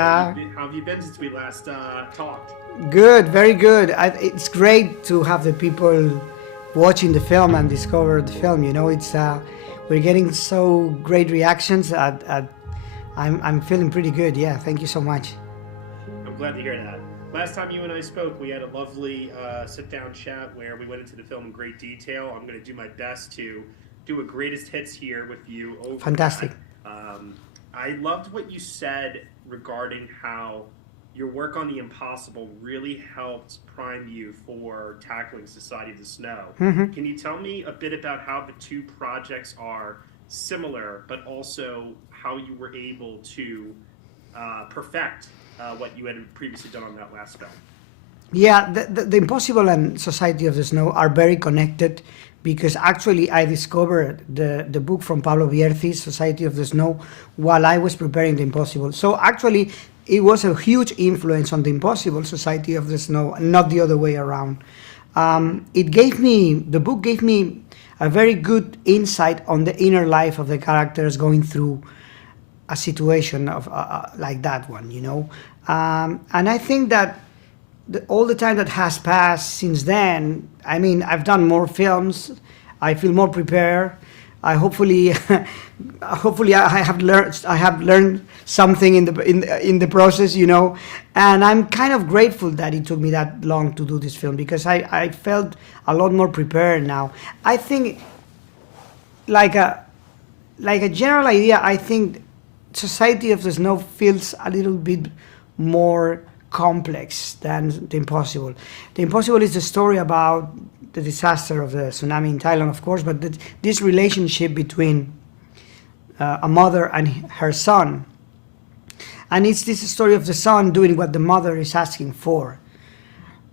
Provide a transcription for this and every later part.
Yeah. How have you been since we last talked? Good, very good. It's great to have the people watching the film and discover the film. It's we're getting so great reactions. I'm feeling pretty good. Yeah, thank you so much. I'm glad to hear that. Last time you and I spoke, we had a lovely sit-down chat where we went into the film in great detail. I'm going to do my best to do a greatest hits here with you over Fantastic. that. I loved what you said regarding how your work on the impossible really helped prime you for tackling Society of the Snow. Mm-hmm. Can you tell me a bit about how the two projects are similar, but also how you were able to perfect what you had previously done on that last film? Yeah, the Impossible and Society of the Snow are very connected because actually I discovered the book from Pablo Bierci's Society of the Snow while I was preparing The Impossible. So actually it was a huge influence on The Impossible, Society of the Snow, not the other way around. The book gave me a very good insight on the inner life of the characters going through a situation of like that one. And I think that all the time that has passed since then, I mean, I've done more films. I feel more prepared. Hopefully I have learned something in the process, And I'm kind of grateful that it took me that long to do this film because I felt a lot more prepared now. I think, like a general idea, I think Society of the Snow feels a little bit more complex than The Impossible. The Impossible is the story about the disaster of the tsunami in Thailand, of course, but this relationship between a mother and her son. And it's this story of the son doing what the mother is asking for.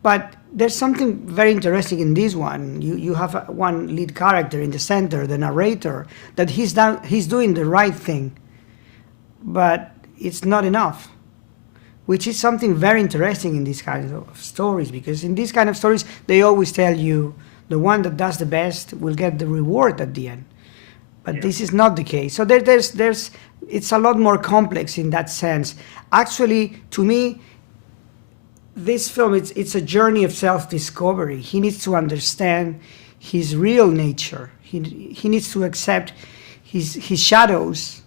But there's something very interesting in this one. You have one lead character in the center, the narrator, that he's doing the right thing, but it's not enough. Which is something very interesting in these kinds of stories, because in these kind of stories, they always tell you the one that does the best will get the reward at the end. But this is not the case. So it's a lot more complex in that sense. Actually, to me, this film, it's a journey of self-discovery. He needs to understand his real nature. He needs to accept his shadows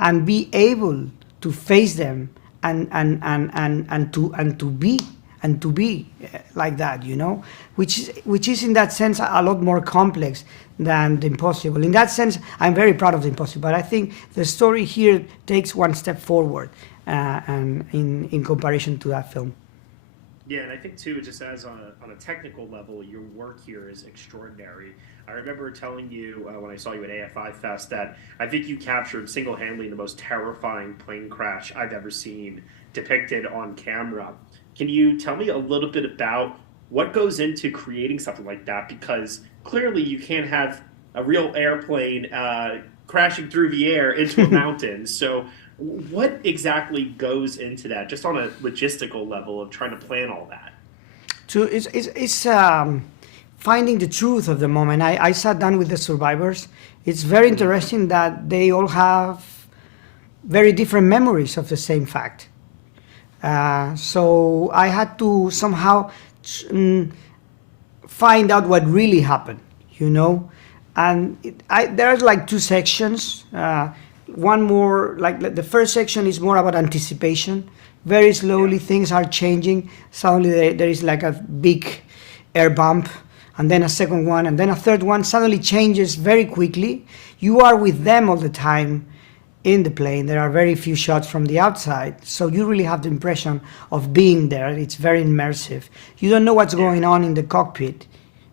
and be able to face them and to be like that, which is in that sense a lot more complex than The Impossible. In that sense, I'm very proud of The Impossible, but I think the story here takes one step forward, and in comparison to that film. Yeah, and I think too, just as on a technical level, your work here is extraordinary. I remember telling you when I saw you at AFI Fest that I think you captured single-handedly the most terrifying plane crash I've ever seen depicted on camera. Can you tell me a little bit about what goes into creating something like that? Because clearly you can't have a real airplane crashing through the air into a mountain. So what exactly goes into that, just on a logistical level of trying to plan all that? It's finding the truth of the moment. I sat down with the survivors. It's very interesting that they all have very different memories of the same fact. So I had to somehow find out what really happened, And there are like two sections. One more, like the first section is more about anticipation. Very slowly things are changing. Suddenly there is like a big air bump, and then a second one, and then a third one. Suddenly changes very quickly. You are with them all the time in the plane. There are very few shots from the outside, so you really have the impression of being there. It's very immersive. You don't know what's going on in the cockpit.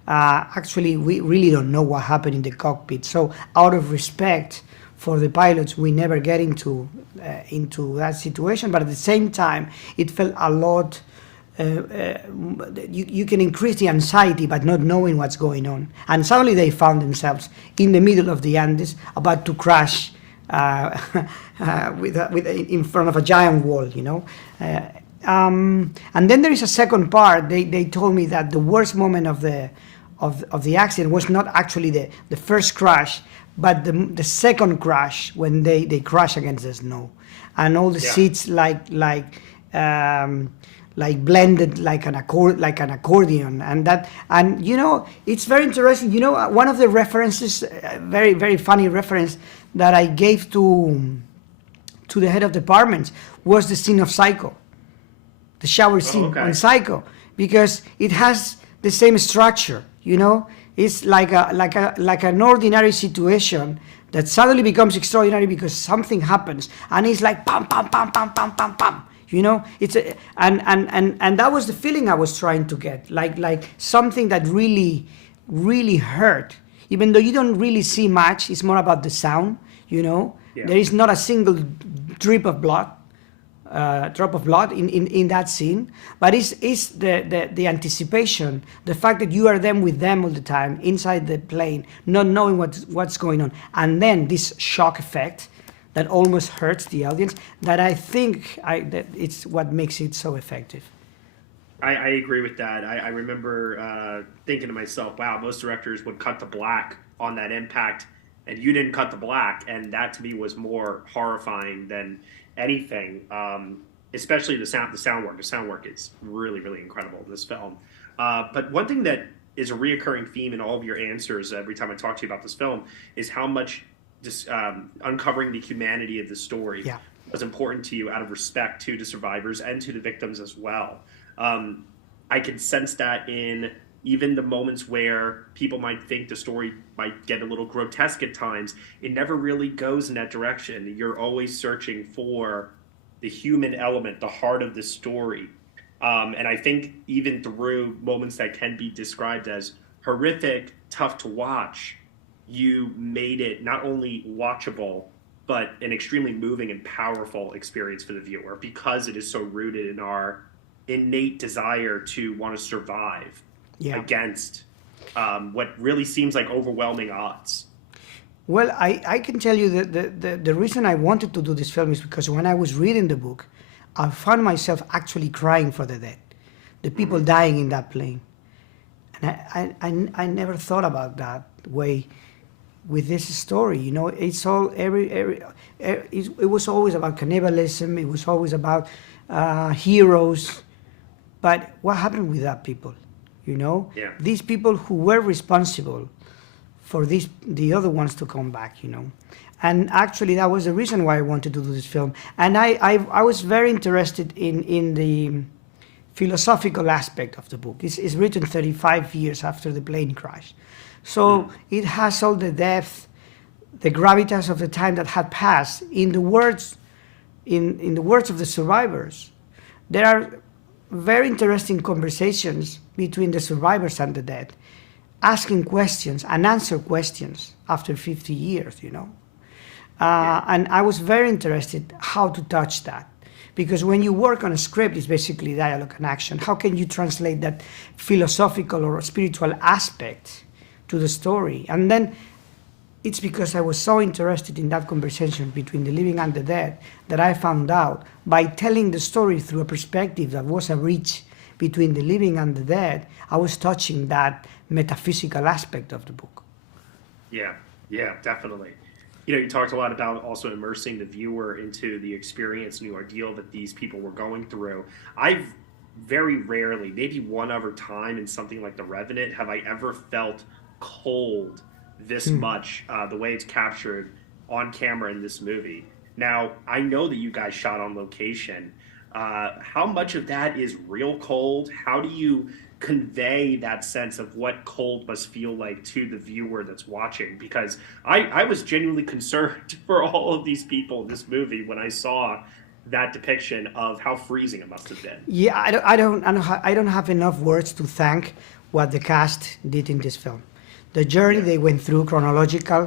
Actually, we really don't know what happened in the cockpit. So out of respect for the pilots, we never get into that situation. But at the same time, it felt a lot. You can increase the anxiety by not knowing what's going on. And suddenly they found themselves in the middle of the Andes, about to crash in front of a giant wall, And then there is a second part. They told me that the worst moment of the accident was not actually the first crash, but the second crash when they crash against the snow, and all the Yeah. seats like blended like an accordion, and it's very interesting. One of the references, very very funny reference that I gave to the head of departments was the scene of Psycho, the shower scene okay. on Psycho, because it has the same structure. It's like an ordinary situation that suddenly becomes extraordinary because something happens, and it's like pam pam pam pam pam pam pam. And that was the feeling I was trying to get, like something that really really hurt, even though you don't really see much. It's more about the sound. Yeah. There is not a single drop of blood in that scene, but it's the anticipation, the fact that you are with them all the time inside the plane, not knowing what's going on, and then this shock effect that almost hurts the audience, that I think that it's what makes it so effective. I agree with that. I remember thinking to myself, wow, most directors would cut to black on that impact, and you didn't cut to black, and that to me was more horrifying than anything. Especially the sound work. The sound work is really, really incredible in this film. But one thing that is a reoccurring theme in all of your answers every time I talk to you about this film is how much just uncovering the humanity of the story was important to you out of respect to the survivors and to the victims as well. I can sense that in even the moments where people might think the story might get a little grotesque at times. It never really goes in that direction. You're always searching for the human element, the heart of the story. And I think even through moments that can be described as horrific, tough to watch, you made it not only watchable, but an extremely moving and powerful experience for the viewer, because it is so rooted in our innate desire to want to survive against what really seems like overwhelming odds. Well, I can tell you that the reason I wanted to do this film is because when I was reading the book, I found myself actually crying for the dead, the people dying in that plane. And I never thought about that way with this story. It's all it was always about cannibalism. It was always about heroes. But what happened with that people? These people who were responsible for the other ones to come back. And actually that was the reason why I wanted to do this film. And I was very interested in the philosophical aspect of the book. It's written 35 years after the plane crash. So it has all the depth, the gravitas of the time that had passed. In the words of the survivors, there are very interesting conversations between the survivors and the dead, asking questions and answer questions after 50 years, And I was very interested how to touch that. Because when you work on a script, it's basically dialogue and action. How can you translate that philosophical or spiritual aspect to the story? And then it's because I was so interested in that conversation between the living and the dead that I found out, by telling the story through a perspective that was a bridge between the living and the dead, I was touching that metaphysical aspect of the book. Yeah, definitely. You talked a lot about also immersing the viewer into the experience and the ordeal that these people were going through. I've very rarely, maybe one other time in something like The Revenant, have I ever felt cold this much, the way it's captured on camera in this movie. Now, I know that you guys shot on location. How much of that is real cold? How do you convey that sense of what cold must feel like to the viewer that's watching? Because I was genuinely concerned for all of these people in this movie when I saw that depiction of how freezing it must have been. Yeah, I don't have enough words to thank what the cast did in this film. The journey they went through chronologically,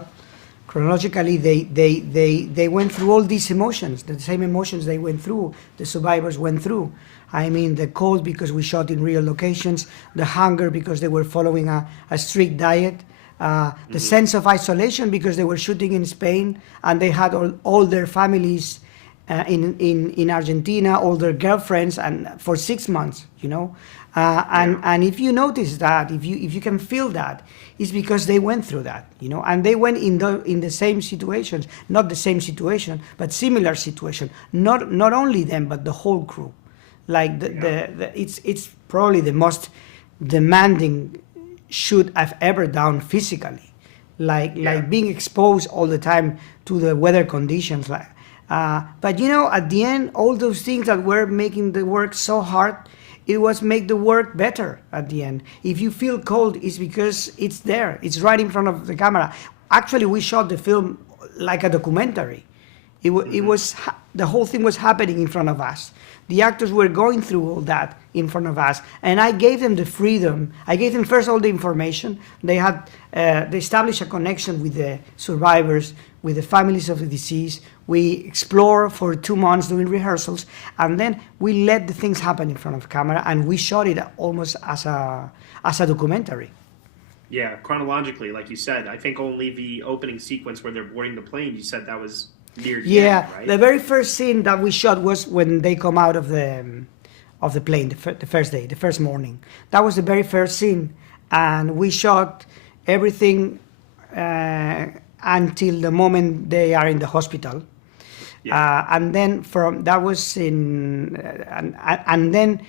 they went through all these emotions, the same emotions they went through, the survivors went through. I mean, the cold because we shot in real locations, the hunger because they were following a strict diet, the sense of isolation because they were shooting in Spain and they had all their families in Argentina, all their girlfriends, and for 6 months, and if you notice that, if you can feel that, it's because they went through that, and they went in the same situations, not the same situation, but similar situation. Not only them, but the whole crew. Like it's probably the most demanding shoot I've ever done physically. Like being exposed all the time to the weather conditions. But at the end, all those things that were making the work so hard, it was make the work better at the end. If you feel cold, it's because it's there. It's right in front of the camera. Actually, we shot the film like a documentary. It was the whole thing was happening in front of us. The actors were going through all that in front of us, and I gave them the freedom. I gave them first all the information. They established a connection with the survivors, with the families of the deceased. We explored for 2 months doing rehearsals, and then we let the things happen in front of camera, and we shot it almost as a documentary. Yeah, chronologically, like you said, I think only the opening sequence where they're boarding the plane, you said that was near the end, right? The very first scene that we shot was when they come out of the plane, the first day, the first morning. That was the very first scene, and we shot everything until the moment they are in the hospital. And then and then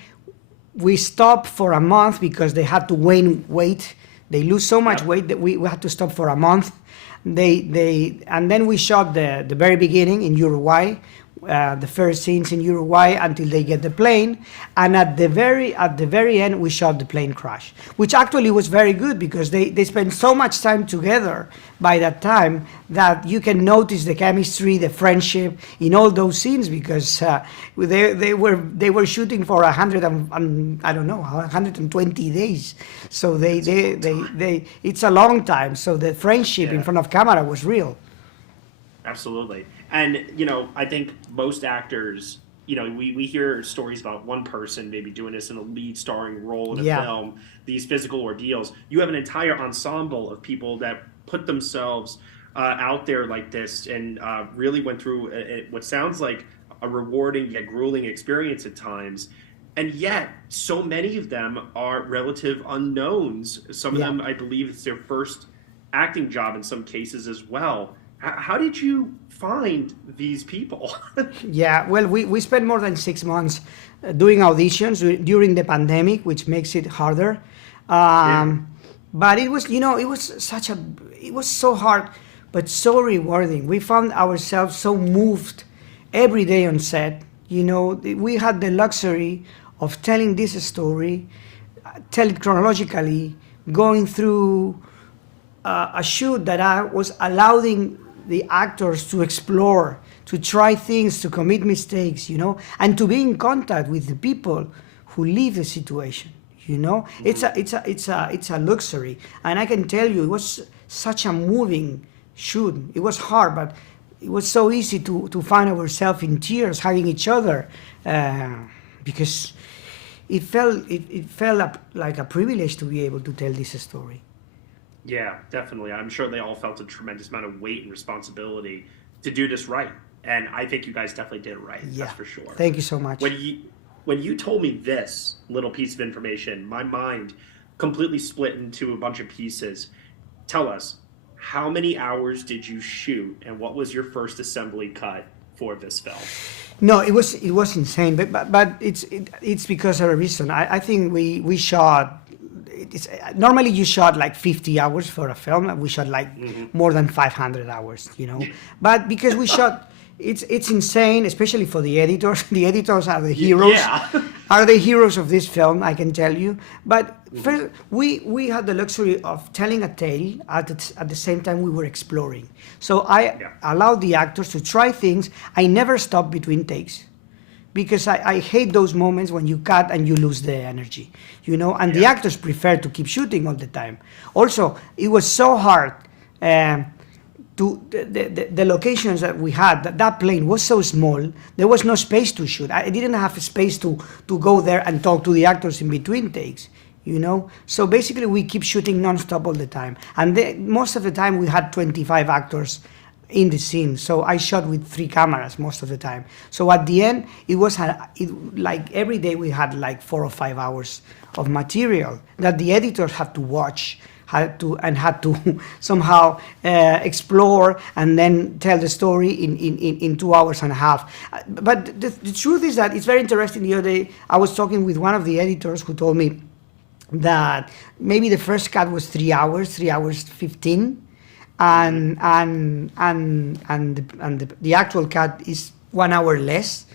we stopped for a month because they had to gain weight. They lose so much weight that we had to stop for a month. And then we shot the very beginning in Uruguay, the first scenes in Uruguay until they get the plane, and at the very end we shot the plane crash, which actually was very good because they spent so much time together by that time that you can notice the chemistry, the friendship in all those scenes, because they were shooting for 120 days, so they it's a long time, so the friendship in front of camera was real. Absolutely. And, I think most actors, we hear stories about one person maybe doing this in a lead starring role in a film, these physical ordeals. You have an entire ensemble of people that put themselves out there like this and really went through what sounds like a rewarding yet grueling experience at times. And yet, so many of them are relative unknowns. Some of them, I believe, it's their first acting job in some cases as well. How did you find these people? Well, we spent more than 6 months doing auditions during the pandemic, which makes it harder. But it was, it was so hard, but so rewarding. We found ourselves so moved every day on set. We had the luxury of telling this story, tell it chronologically, going through a shoot that I was allowing the actors to explore, to try things, to commit mistakes, and to be in contact with the people who live the situation. It's a luxury, and I can tell you, it was such a moving shoot. It was hard, but it was so easy to find ourselves in tears, hugging each other, because it felt like a privilege to be able to tell this story. Yeah, definitely. I'm sure they all felt a tremendous amount of weight and responsibility to do this right. And I think you guys definitely did it right. That's for sure. Thank you so much. When you told me this little piece of information, my mind completely split into a bunch of pieces. Tell us, how many hours did you shoot, and what was your first assembly cut for this film? No, it was insane, but it's because of a reason. I think we shot. Normally you shot like 50 hours for a film, and we shot like more than 500 hours, But because we shot, it's insane, especially for the editors. The editors are the heroes, are the heroes of this film, I can tell you. But first, we had the luxury of telling a tale at the same time we were exploring. So I allowed the actors to try things. I never stopped between takes, because I hate those moments when you cut and you lose the energy, and the actors prefer to keep shooting all the time. Also, it was so hard the locations that we had, that plane was so small, there was no space to shoot. I didn't have space to go there and talk to the actors in between takes, So basically we keep shooting nonstop all the time. And most of the time we had 25 actors in the scene. So I shot with 3 cameras most of the time. So at the end, like every day we had like 4 or 5 hours of material that the editors had to watch, had to somehow explore and then tell the story in 2 hours and a half. But the truth is that it's very interesting. The other day, I was talking with one of the editors who told me that maybe the first cut was 3 hours 15, and the actual cut is 1 hour less.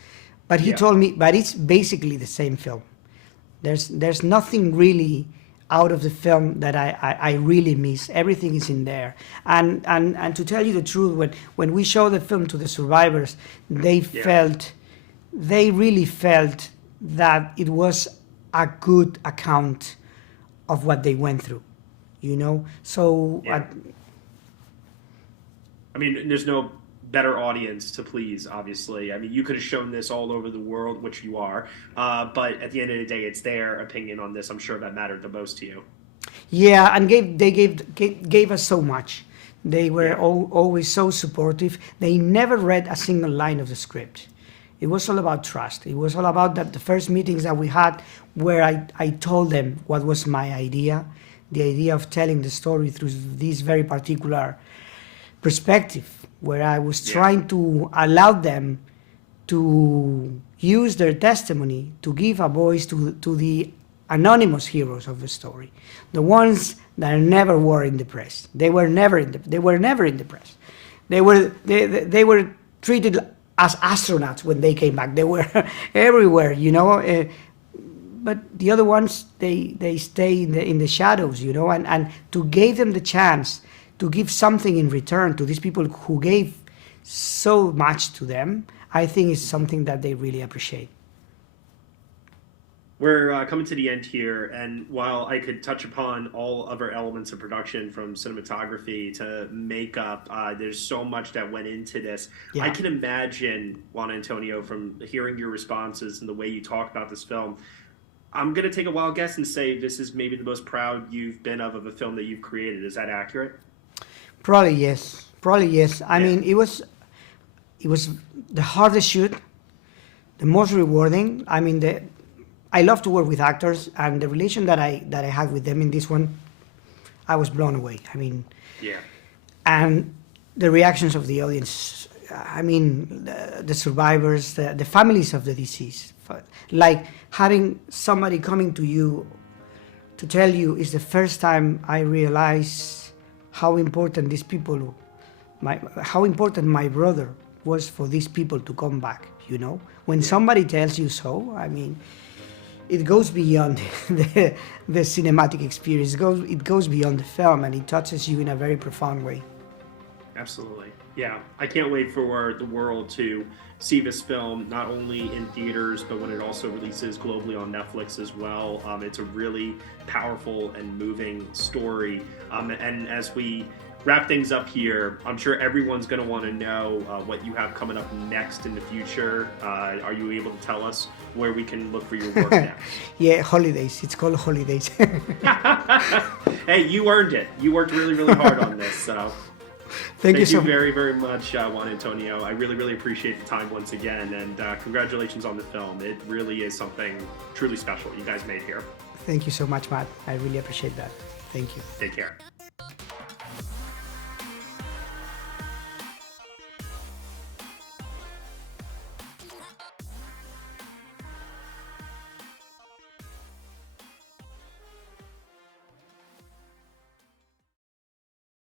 But he told me, but it's basically the same film. There's nothing really out of the film that I really miss. Everything is in there. And to tell you the truth, when we show the film to the survivors, they really felt that it was a good account of what they went through, you know? So, I mean, there's no better audience to please, obviously. I mean, you could have shown this all over the world, which you are, but at the end of the day, it's their opinion on this. I'm sure that mattered the most to you. Yeah, and they gave us so much. They were always so supportive. They never read a single line of the script. It was all about trust. It was all about that. The first meetings that we had, where I told them what was my idea, the idea of telling the story through this very particular perspective, where I was trying to allow them to use their testimony to give a voice to the anonymous heroes of the story, the ones that never were in the press. They were never in the press. They were treated as astronauts when they came back. They were everywhere, you know. But the other ones, they stay in the shadows, you know. And to give them the chance to give something in return to these people who gave so much to them, I think is something that they really appreciate. We're coming to the end here, and while I could touch upon all other elements of production, from cinematography to makeup, there's so much that went into this. I can imagine, Juan Antonio, from hearing your responses and the way you talk about this film, I'm going to take a wild guess and say this is maybe the most proud you've been of a film that you've created. Is that accurate? Probably yes. I mean, it was the hardest shoot, the most rewarding. I mean, I love to work with actors, and the relation that I had with them in this one, I was blown away. I mean, and the reactions of the audience. I mean, the survivors, the families of the deceased, like having somebody coming to you to tell you, it's the first time I realized how important these people, how important my brother was for these people to come back, you know? When somebody tells you so, I mean, it goes beyond the cinematic experience. It goes beyond the film, and it touches you in a very profound way. Absolutely. Yeah, I can't wait for the world to see this film, not only in theaters, but when it also releases globally on Netflix as well. It's a really powerful and moving story. And as we wrap things up here, I'm sure everyone's going to want to know what you have coming up next in the future. Are you able to tell us where we can look for your work next? Yeah, Holidays. It's called Holidays. Hey, you earned it. You worked really, really hard on this. So thank you very, very much, Juan Antonio. I really, really appreciate the time once again, and congratulations on the film. It really is something truly special you guys made here. Thank you so much, Matt. I really appreciate that. Thank you. Take care.